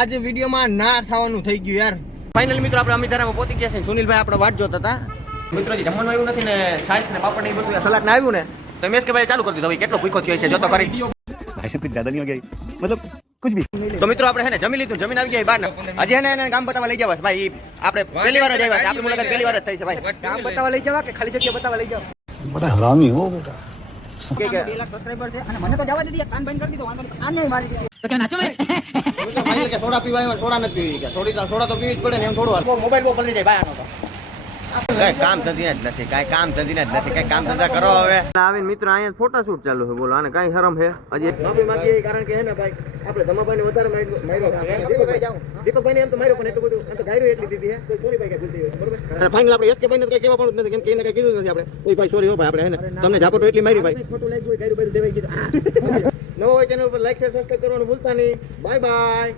આજે વિડીયોમાં ના થવાનું થઈ ગયું યાર. ફાઇનલ મિત્રો આપણે અમિતારામાં પહોંચી ગયા છે. સુનિલભાઈ આપણે વાટ જોતા હતા. મિત્રો જમવાનું આવ્યું નથી ને છાશ ને પાપડ ને એ બધું સલાડ ને આવ્યું ને તો મેં કે ભાઈ ચાલુ કરી દીધું. ભાઈ કેટલો ભૂખો થયો છે જોતો કરી. भाई साहब कुछ ज्यादा नहीं हो गया मतलब कुछ भी. તો મિત્રો આપણે હે ને જમી લીધું, જમીન આવી ગયા બહાર. હજી હે ને ગામ બતાવવા લઈ જવા ભાઈ. આપણે પહેલી વાર જ આવ્યા છે, આપણી મુલાકાત પહેલી વાર જ થઈ છે ભાઈ. કામ બતાવવા લઈ જવા કે ખાલી જગ્યા બતાવવા લઈ જવા? बड़ा हरामी हो बेटा. કે 2 લાખ સબસ્ક્રાઇબર છે અને મને તો જવા દીધી, કાન બંધ કરી દીધો, વાંધો નહીં. આને મારી દીધી તો કે નાચો ભાઈ. મિત્રો ફાઇનલ કે સોડા પીવા આવ્યા, સોડા નથી પીવી કે સોડા તો પીવી જ પડે ને એમ થોડું હાલ. મોબાઈલ બહુ પલળી જાય ભાઈ આનો તો. કઈ કામ ધંધી જ નથી, કઈ કામ ધંધી જ નથી, કઈ કામ ધંધા કરો હવે. આવીને મિત્રો અહીંયા ફોટોશૂટ ચાલુ છે. બોલો આને કઈ શરમ છે? હજી માફી માંગીએ કારણ કે હે ને ભાઈ આપણે ધમાભાઈ ને વધારે માર્યો. દીપકભાઈ ને એમ તો માર્યો પણ એટલું બધું એમ તો ગાયરું એટલી દીધી છે. સોરી ભાઈ કઈ ભૂલતી હોય બરોબર. અને ફાઇનલ આપણે એસકે ભાઈ ને કઈ કહેવા પણ નથી, કેમ કે એને કઈ કીધું નથી આપણે. ઓય ભાઈ સોરી હો ભાઈ, આપણે હે ને તમને ઝાપટો એટલી મારી ભાઈ. ખોટું લાગ્યું હોય, ગાયરું બાયરું દેવાઈ ગયું. નવો હોય ચેનલ પર લાઈક શેર સબસ્ક્રાઇબ કરવાનું ભૂલતા નહીં. Bye bye.